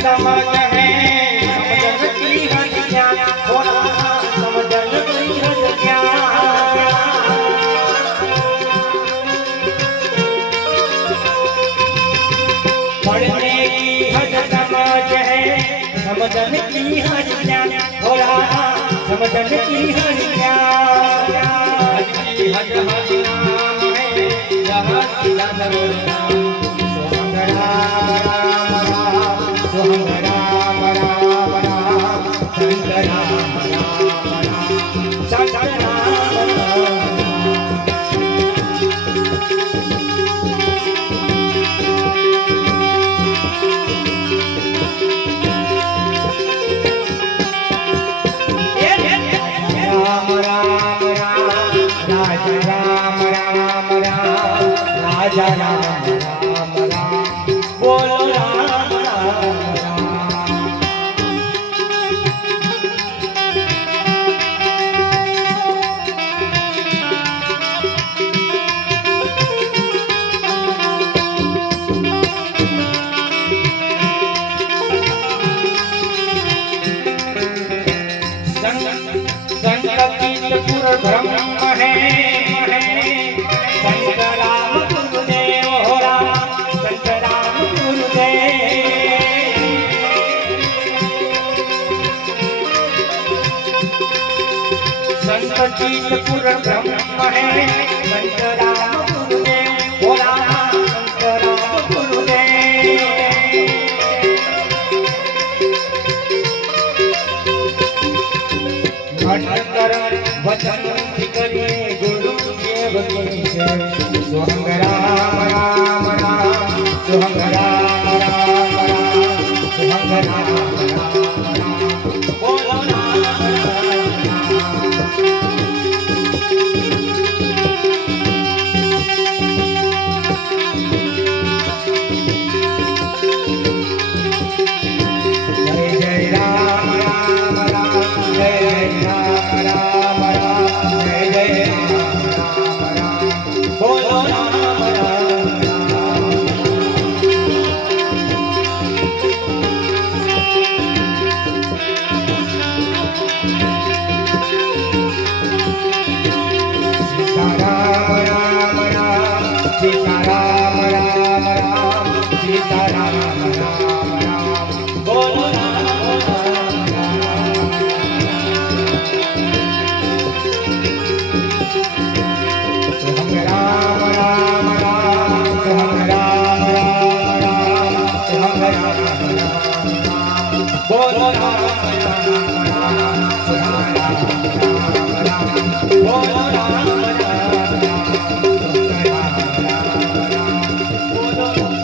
समझ है समझन की हद क्या थोड़ा समझन की हद क्या पढ़ने की हद समझ है समझन की हद क्या थोड़ा समझन की हद क्या हद की हद हद नाम है जहाँ सीधा जरूर नाम सोहंग राम राम राम सोहंग राम राम राम शंकर राम राम राम शंकर राम राम राजा राम राम राम बोलो राम राम संगीत पुर ब्रह्म है शंकराम गुरुदेव हो राम शंकराम गुरुदेव संगीत पुर ब्रह्म है शंकराम गुरुदेव हो राम शंकराम गुरुदेव वचन करिए गुरुदेव के सोहंग राम राम राम सोहंग राम राम राम सोहंग राम राम राम बोलो राम जय जय राम राम राम जय जय राम राम राम जय जय राम राम राम बोलो राम राम सीताराम राम राम सीताराम राम राम सीताराम राम राम बोलो राम सोहंग राम राम राम सोहंग राम राम राम सोहंग राम राम राम बोलो राम राम राम सोहंग राम राम राम बोलो राम राम राम सोहंग राम राम राम बोलो राम